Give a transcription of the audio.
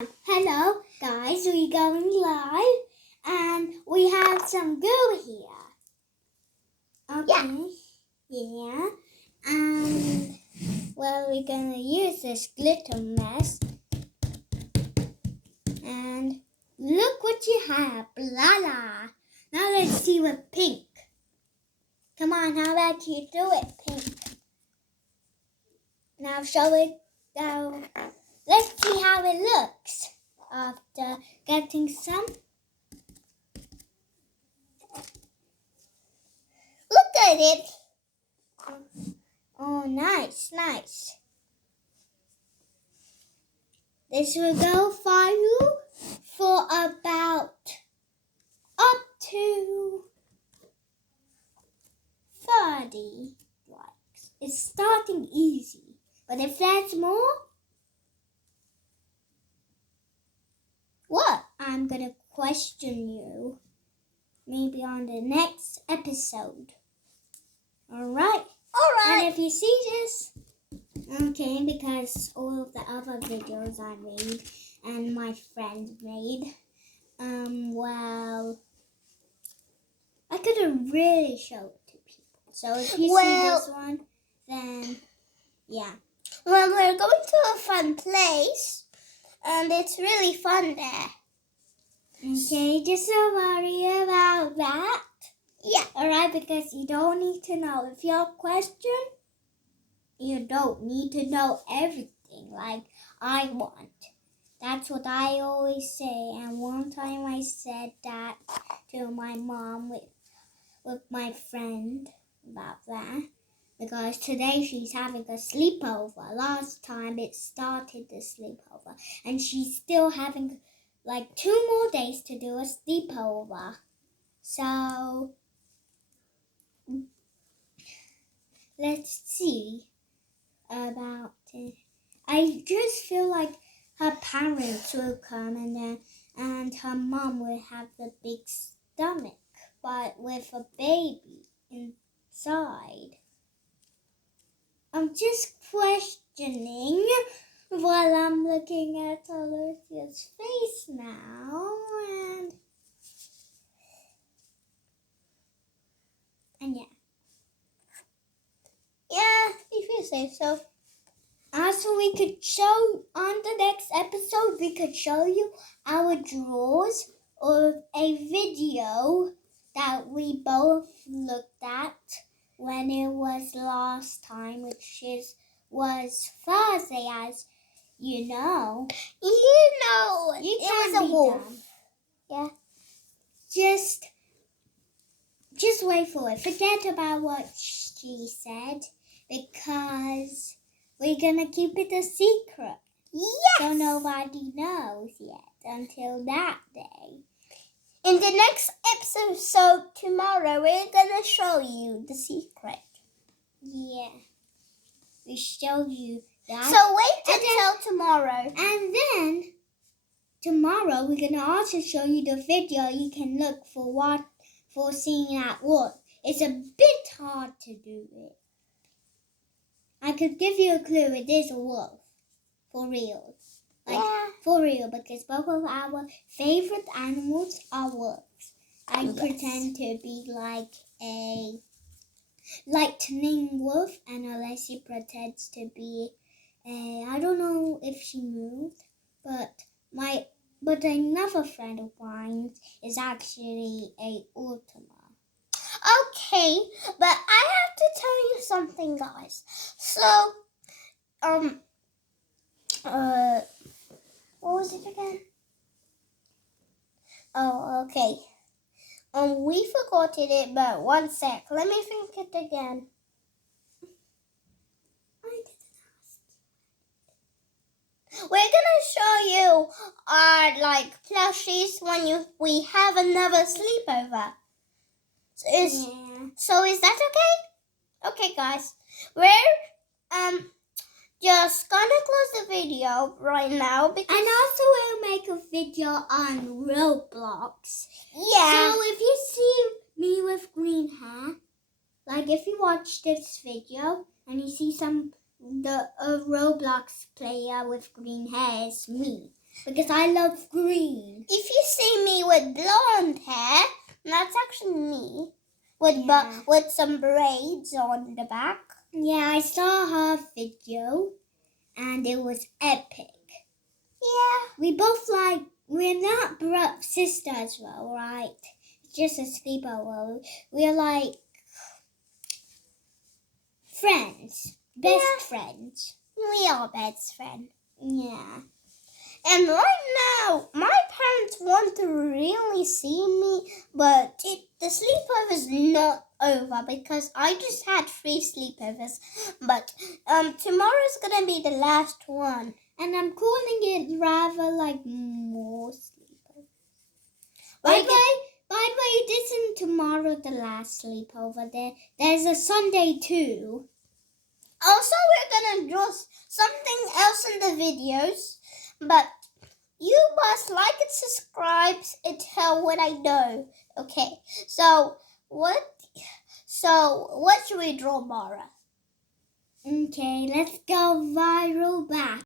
Hello guys, we're going live and we have some glue here. Okay. Yeah. And we're gonna use this glitter mess. And look what you have, blah blah. Now let's see what pink. Come on, how about you do it, pink? Now show it down. Let's see how it looks after getting some. Look at it. Oh, nice. This will go for you for about up to 30 likes. It's starting easy, but if there's more, What? I'm gonna question you. Maybe on the next episode. Alright? And if you see this, okay, because all of the other videos I made and my friend made, well, I couldn't really show it to people. So if you see this one, then yeah. Well, we're going to a fun place, and it's really fun there. Okay, just don't worry about that. Yeah. Alright, because you don't need to know. If you have a question, you don't need to know everything like I want. That's what I always say. And one time I said that to my mom with my friend about that. Because today she's having a sleepover. Last time it started the sleepover. And she's still having like 2 more days to do a sleepover. So let's see about it. I just feel like her parents will come and her mom will have the big stomach, but with a baby inside. I'm just questioning while I'm looking at Alicia's face now, and yeah. Yeah, if you say so. Also, we could show on the next episode, we could show you our draws of a video that we both looked at when it was last time, was Thursday, as you know. You know, You it was a wolf. dumb. Yeah. Just wait for it. Forget about what she said because we're gonna keep it a secret. Yes. So nobody knows yet until that day. In the next episode tomorrow, we're gonna show you the secret. Yeah. We show you that. So wait until tomorrow. And then tomorrow we're gonna also show you the video you can look for seeing that wolf. It's a bit hard to do it. I could give you a clue. It is a wolf. For real. For real, because both of our favorite animals are wolves. I pretend to be like a lightning wolf, and Alessia pretends to be I don't know if she moved, but another friend of mine is actually a Ultima. Okay, but I have to tell you something, guys. So, what was it again? Oh, okay. We forgot it, but one sec. Let me think it again. We're gonna show you our plushies when we have another sleepover. So is that okay? Okay, guys. We're just gonna close the video right now because also we'll make a video on Roblox. Yeah. So if you see me with green hair, like if you watch this video and you see a Roblox player with green hair, it's me. because I love green. If you see me with blonde hair, that's actually me Yeah. with some braids on the back. Yeah, I saw her video and it was epic. Yeah. We both we're not sisters, well, right? It's just a sleepover. We're like friends, best friends. We are best friends. Yeah. And right now, my parents want to really see me, but the sleepover is not over because I just had 3 sleepovers. But tomorrow's gonna be the last one. And I'm calling it rather like more sleepover. By the way, it isn't tomorrow the last sleepover. There's a Sunday too. Also, we're gonna draw something else in the videos, but you must like and subscribe and tell what I know. Okay, so what should we draw, Mara? Okay, let's go viral back.